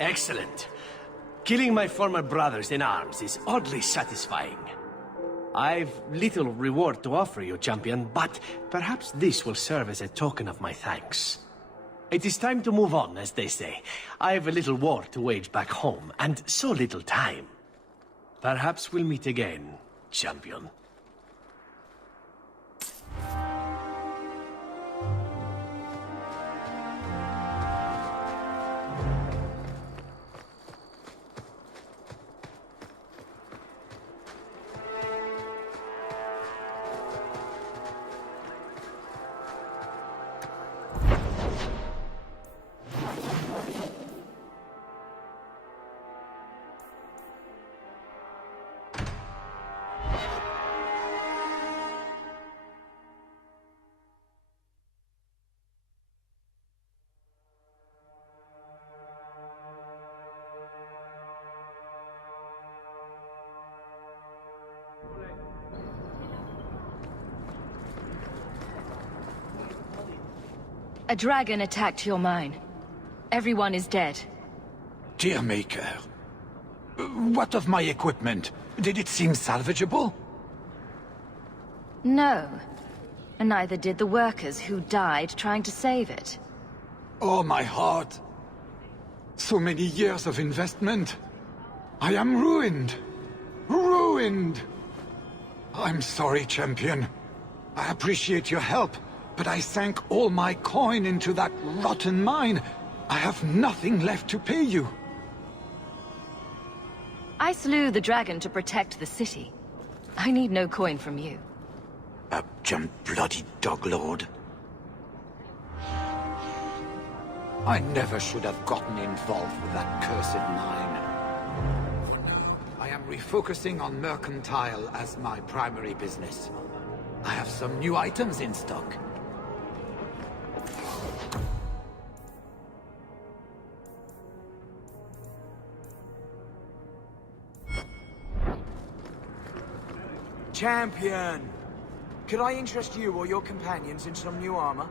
Excellent. Killing my former brothers in arms is oddly satisfying. I've little reward to offer you, champion, but perhaps this will serve as a token of my thanks. It is time to move on, as they say. I have a little war to wage back home, and so little time. Perhaps we'll meet again, champion. A dragon attacked your mine. Everyone is dead. Dear Maker, what of my equipment? Did it seem salvageable? No. And neither did the workers who died trying to save it. Oh, my heart. So many years of investment. I am ruined. Ruined. I'm sorry, champion. I appreciate your help. But I sank all my coin into that rotten mine. I have nothing left to pay you. I slew the dragon to protect the city. I need no coin from you. Abject bloody dog lord. I never should have gotten involved with that cursed mine. For now, I am refocusing on mercantile as my primary business. I have some new items in stock. Champion! Could I interest you or your companions in some new armor?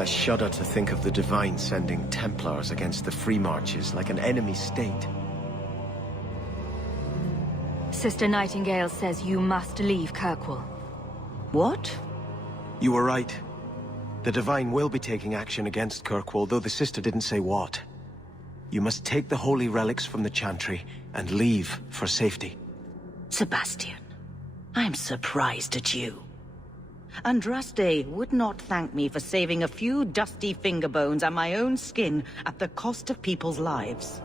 I shudder to think of the Divine sending Templars against the Free Marches like an enemy state. Sister Nightingale says you must leave Kirkwall. What? You were right. The Divine will be taking action against Kirkwall, though the sister didn't say what. You must take the holy relics from the Chantry and leave for safety. Sebastian, I'm surprised at you. Andraste would not thank me for saving a few dusty finger bones and my own skin at the cost of people's lives.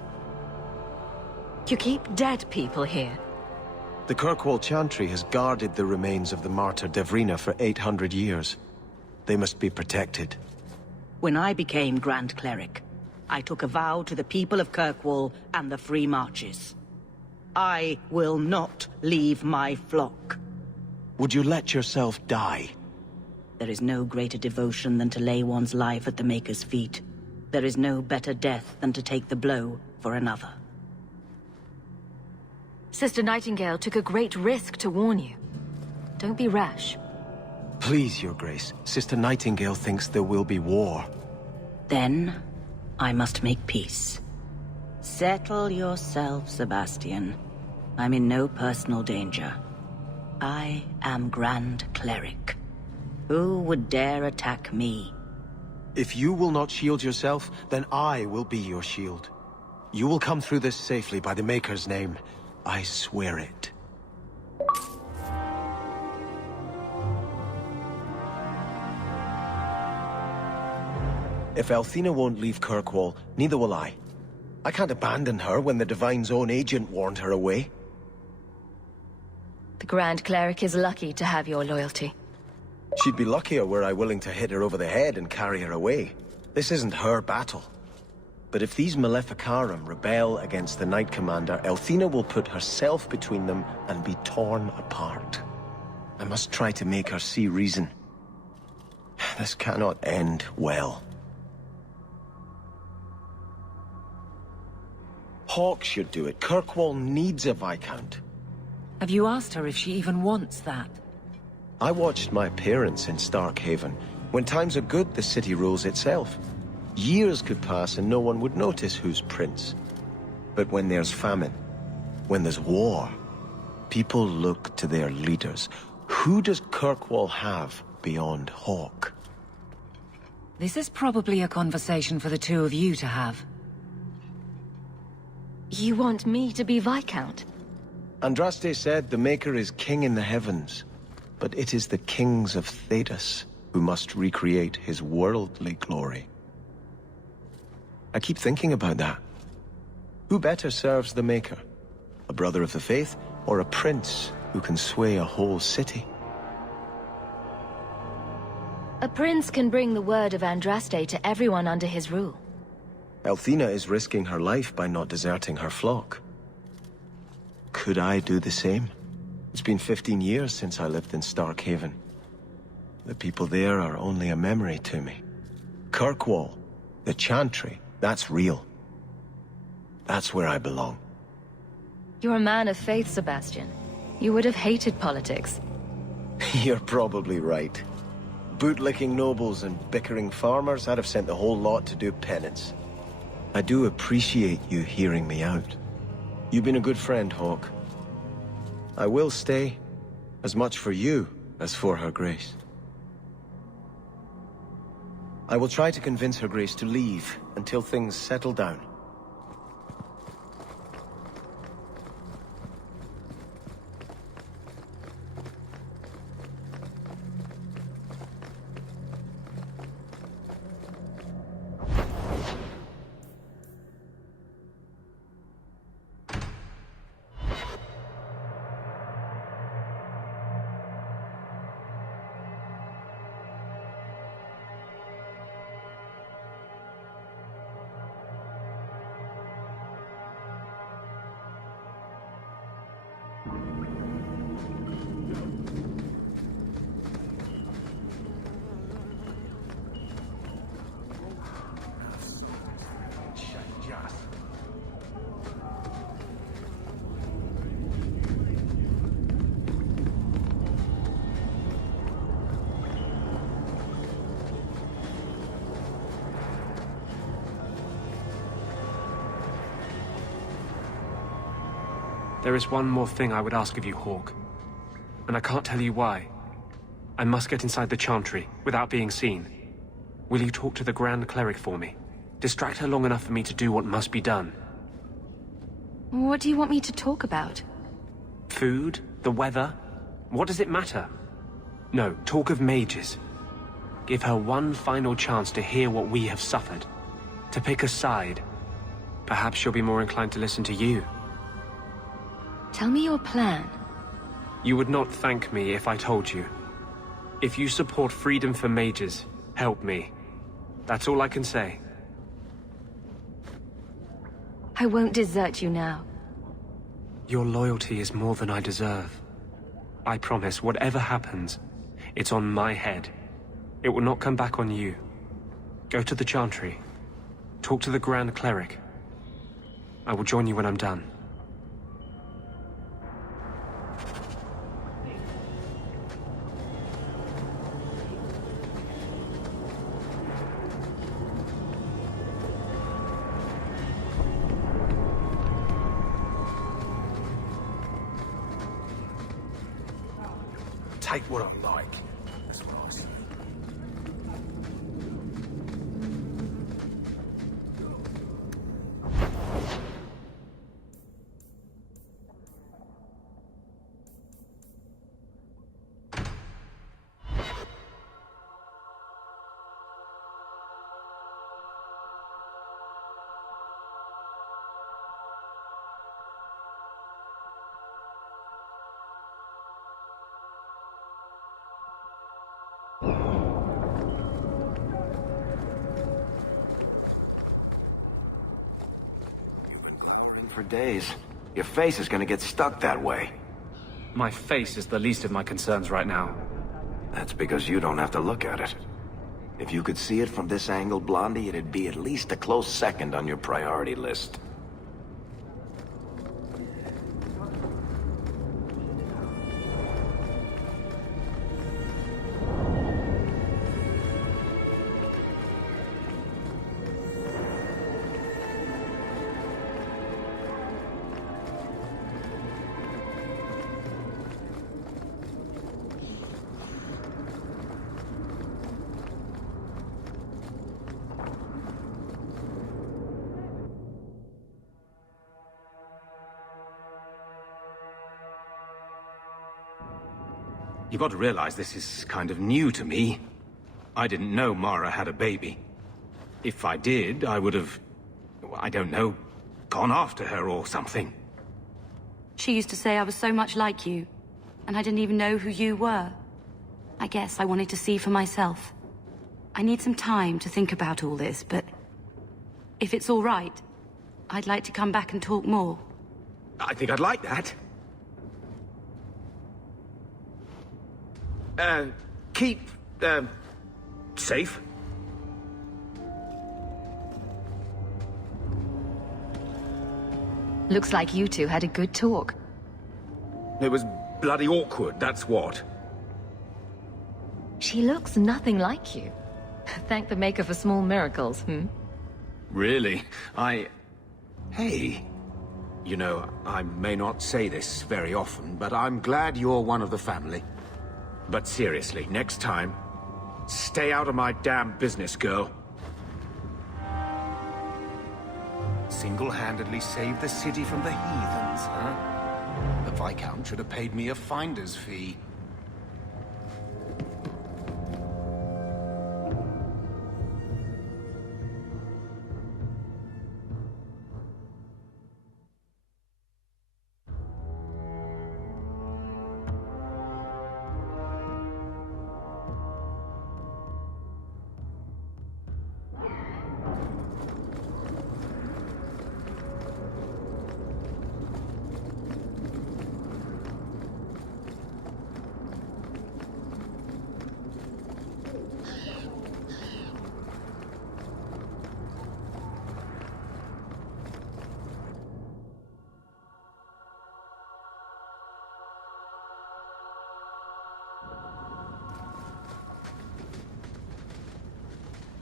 You keep dead people here. The Kirkwall Chantry has guarded the remains of the martyr Devrina for 800 years. They must be protected. When I became Grand Cleric, I took a vow to the people of Kirkwall and the Free Marches. I will not leave my flock. Would you let yourself die? There is no greater devotion than to lay one's life at the Maker's feet. There is no better death than to take the blow for another. Sister Nightingale took a great risk to warn you. Don't be rash. Please, Your Grace. Sister Nightingale thinks there will be war. Then, I must make peace. Settle yourself, Sebastian. I'm in no personal danger. I am Grand Cleric. Who would dare attack me? If you will not shield yourself, then I will be your shield. You will come through this safely by the Maker's name. I swear it. If Althena won't leave Kirkwall, neither will I. I can't abandon her when the Divine's own agent warned her away. The Grand Cleric is lucky to have your loyalty. She'd be luckier were I willing to hit her over the head and carry her away. This isn't her battle. But if these Maleficarum rebel against the Knight Commander, Althena will put herself between them and be torn apart. I must try to make her see reason. This cannot end well. Hawke should do it. Kirkwall needs a Viscount. Have you asked her if she even wants that? I watched my parents in Starkhaven. When times are good, the city rules itself. Years could pass and no one would notice who's prince. But when there's famine, when there's war, people look to their leaders. Who does Kirkwall have beyond Hawke? This is probably a conversation for the two of you to have. You want me to be Viscount? Andraste said the Maker is king in the heavens, but it is the kings of Thedas who must recreate his worldly glory. I keep thinking about that. Who better serves the Maker? A brother of the faith, or a prince who can sway a whole city? A prince can bring the word of Andraste to everyone under his rule. Althena is risking her life by not deserting her flock. Could I do the same? It's been 15 years since I lived in Starkhaven. The people there are only a memory to me. Kirkwall, the Chantry, that's real. That's where I belong. You're a man of faith, Sebastian. You would have hated politics. You're probably right. Bootlicking nobles and bickering farmers, I'd have sent the whole lot to do penance. I do appreciate you hearing me out. You've been a good friend, Hawke. I will stay, as much for you as for Her Grace. I will try to convince Her Grace to leave until things settle down. There is one more thing I would ask of you, Hawke. And I can't tell you why. I must get inside the Chantry, without being seen. Will you talk to the Grand Cleric for me? Distract her long enough for me to do what must be done. What do you want me to talk about? Food? The weather? What does it matter? No, talk of mages. Give her one final chance to hear what we have suffered. To pick a side. Perhaps she'll be more inclined to listen to you. Tell me your plan. You would not thank me if I told you. If you support freedom for mages, help me. That's all I can say. I won't desert you now. Your loyalty is more than I deserve. I promise, whatever happens, it's on my head. It will not come back on you. Go to the Chantry. Talk to the Grand Cleric. I will join you when I'm done. Take what I like. That's what I see. for days. Your face is gonna get stuck that way. My face is the least of my concerns right now. That's because you don't have to look at it. If you could see it from this angle, Blondie, it'd be at least a close second on your priority list. You've got to realize this is kind of new to me. I didn't know Mara had a baby. If I did, I would have, I don't know, gone after her or something. She used to say I was so much like you, and I didn't even know who you were. I guess I wanted to see for myself. I need some time to think about all this, but if it's all right, I'd like to come back and talk more. I think I'd like that. Keep, safe. Looks like you two had a good talk. It was bloody awkward, that's what. She looks nothing like you. Thank the maker for small miracles, Really? Hey. You know, I may not say this very often, but I'm glad you're one of the family. But seriously, next time, stay out of my damn business, girl. Single-handedly saved the city from the heathens, huh? The Viscount should have paid me a finder's fee.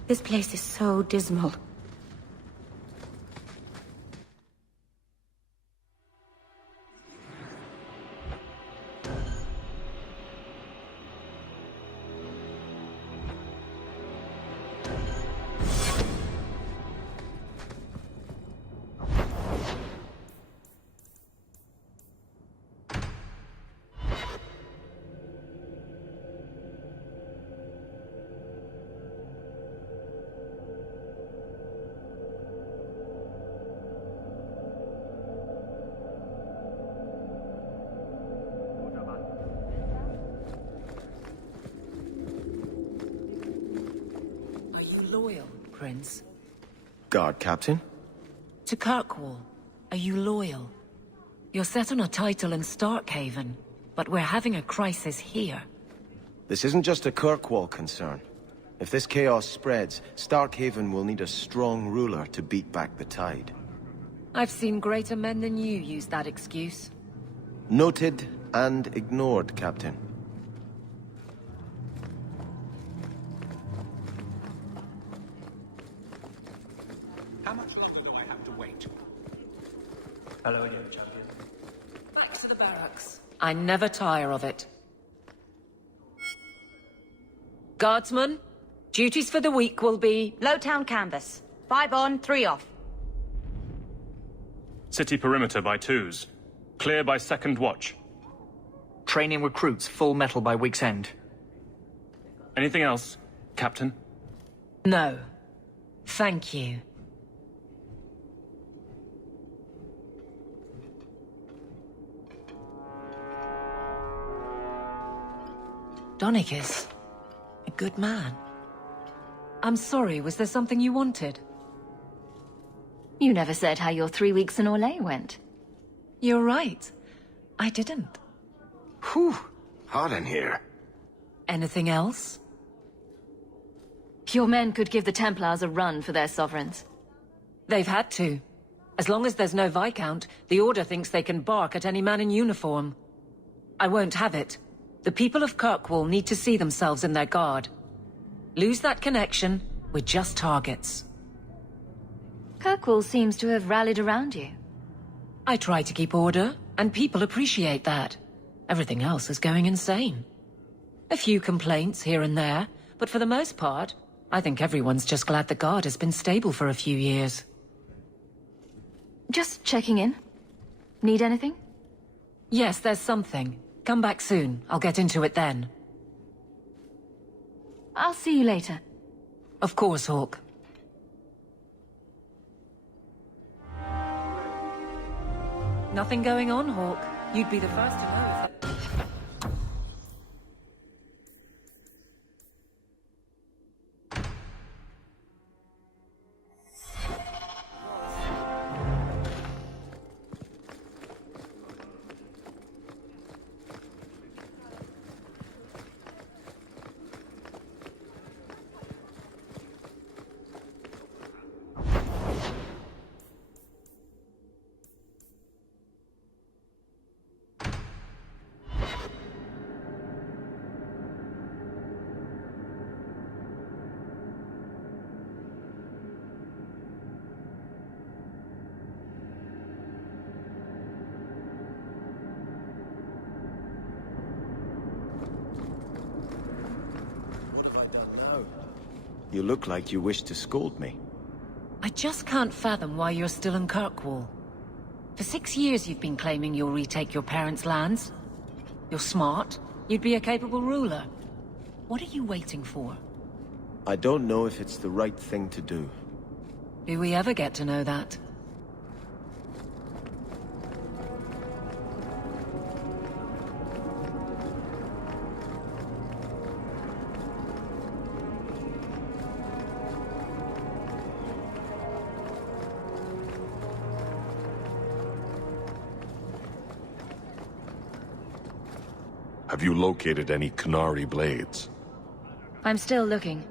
This place is so dismal. Loyal, Prince? Guard Captain? To Kirkwall, are you loyal? You're set on a title in Starkhaven, but we're having a crisis here. This isn't just a Kirkwall concern. If this chaos spreads, Starkhaven will need a strong ruler to beat back the tide. I've seen greater men than you use that excuse. Noted and ignored, Captain. How much longer do I have to wait? Hello again, champion. Back to the barracks. I never tire of it. Guardsmen, duties for the week will be... Lowtown canvas. 5 on, 3 off. City perimeter by 2s. Clear by 2nd watch. Training recruits full metal by week's end. Anything else, Captain? No. Thank you. Donicus. A good man. I'm sorry, was there something you wanted? You never said how your 3 weeks in Orlais went. You're right. I didn't. Whew. Hot in here. Anything else? Your men could give the Templars a run for their sovereigns. They've had to. As long as there's no Viscount, the Order thinks they can bark at any man in uniform. I won't have it. The people of Kirkwall need to see themselves in their guard. Lose that connection, we're just targets. Kirkwall seems to have rallied around you. I try to keep order, and people appreciate that. Everything else is going insane. A few complaints here and there, but for the most part, I think everyone's just glad the guard has been stable for a few years. Just checking in. Need anything? Yes, there's something. Come back soon. I'll get into it then. I'll see you later. Of course, Hawk. Nothing going on, Hawk. You'd be the first to know if... You look like you wish to scold me. I just can't fathom why you're still in Kirkwall. For 6 years you've been claiming you'll retake your parents' lands. You're smart. You'd be a capable ruler. What are you waiting for? I don't know if it's the right thing to do. Do we ever get to know that? Have you located any Qunari blades? I'm still looking.